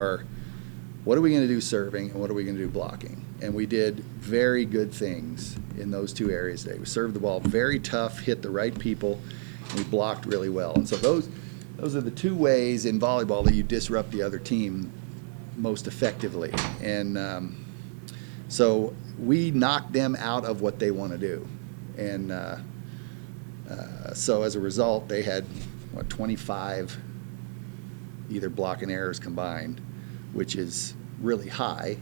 are, what are we going to do serving and what are we going to do blocking? And we did very good things in those two areas today. We served the ball very tough, hit the right people, and we blocked really well. And so those are the two ways in volleyball that you disrupt the other team most effectively. And so we knocked them out of what they want to do. And so as a result, they had, 25 either block and errors combined, which is really high.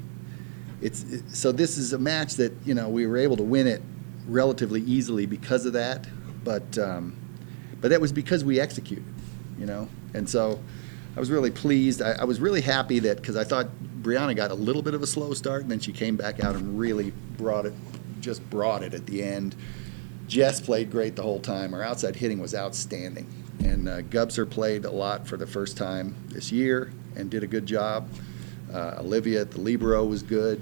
So this is a match that, we were able to win it relatively easily because of that, but that was because we executed, and so I was really pleased. I was really happy that, because I thought Brianna got a little bit of a slow start, and then she came back out and really brought it at the end. Jess played great the whole time. Our outside hitting was outstanding, and Gubser played a lot for the first time this year and did a good job. Olivia at the libero was good.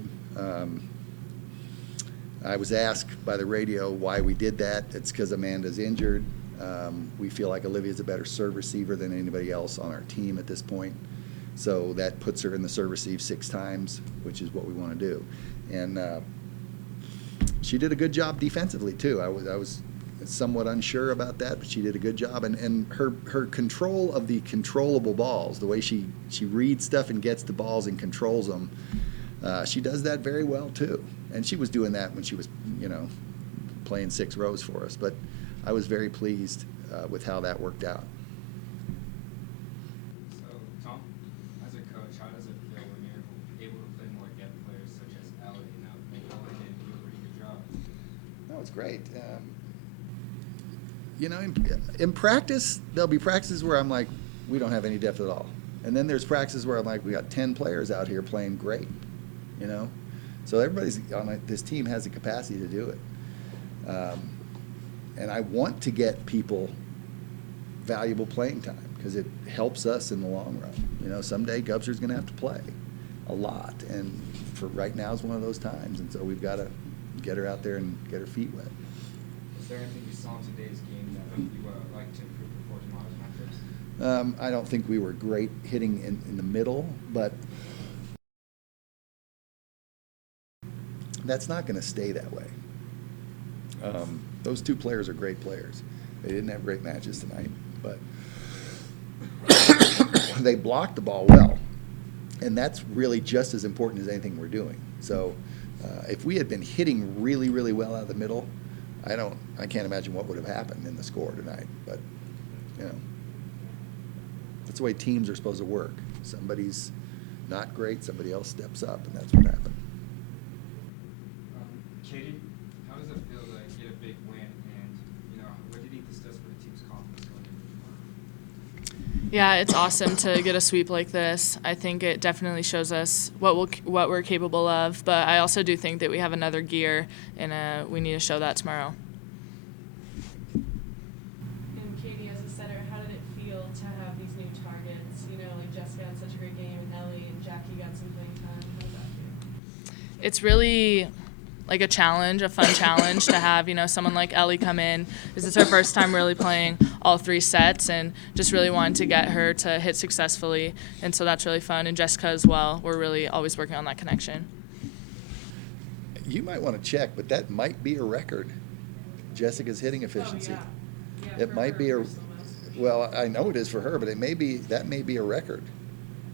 I was asked by the radio why we did that. It's because Amanda's injured. We feel like Olivia's a better serve receiver than anybody else on our team at this point. So that puts her in the serve receive 6 times, which is what we want to do. And she did a good job defensively too. I was somewhat unsure about that, but she did a good job. And her control of the controllable balls, the way she reads stuff and gets the balls and controls them, she does that very well too. And she was doing that when she was, playing 6 rows for us. But I was very pleased with how that worked out. So, Tom, as a coach, how does it feel when you're able to play more depth players such as Ellie now? Ellen did do a pretty good job. No, it's great. In practice, there'll be practices where I'm like, we don't have any depth at all. And then there's practices where I'm like, we got 10 players out here playing great, So everybody's on this team has the capacity to do it. And I want to get people valuable playing time because it helps us in the long run. Someday Gubser's going to have to play a lot, and for right now is one of those times. And so we've got to get her out there and get her feet wet. Is there anything you saw in today's game that you would like to improve before tomorrow's matchups? I don't think we were great hitting in the middle, but that's not going to stay that way. Those 2 players are great players. They didn't have great matches tonight, but they blocked the ball well, and that's really just as important as anything we're doing. So if we had been hitting really, really well out of the middle, I can't imagine what would have happened in the score tonight. But that's the way teams are supposed to work. Somebody's not great, somebody else steps up, and that's what happened. Katie, how does it feel to get a big win, and what do you think this does for the team's confidence going into tomorrow? Yeah, it's awesome to get a sweep like this. I think it definitely shows us what we're capable of, but I also do think that we have another gear, and we need to show that tomorrow. And Katie, as a setter, how did it feel to have these new targets? Like Jessica had such a great game, and Ellie and Jackie got some playing time. How does that feel? It's really like a challenge, a fun challenge to have, someone like Ellie come in. This is her first time really playing all 3 sets, and just really wanted to get her to hit successfully, and so that's really fun. And Jessica as well. We're really always working on that connection. You might want to check, but that might be a record. Jessica's hitting efficiency. Oh, yeah. It might be well, I know it is for her, but that may be a record.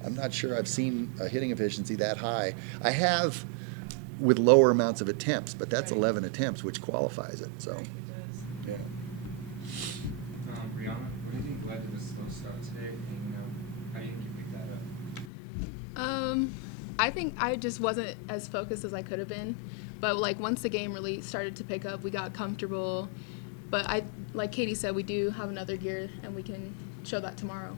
I'm not sure I've seen a hitting efficiency that high. I have with lower amounts of attempts, but that's 11 attempts, which qualifies it. So, yeah. Brianna, what do you think led to the slow start today, and how do you think you picked that up? I think I just wasn't as focused as I could have been, but once the game really started to pick up, we got comfortable. But like Katie said, we do have another gear, and we can show that tomorrow.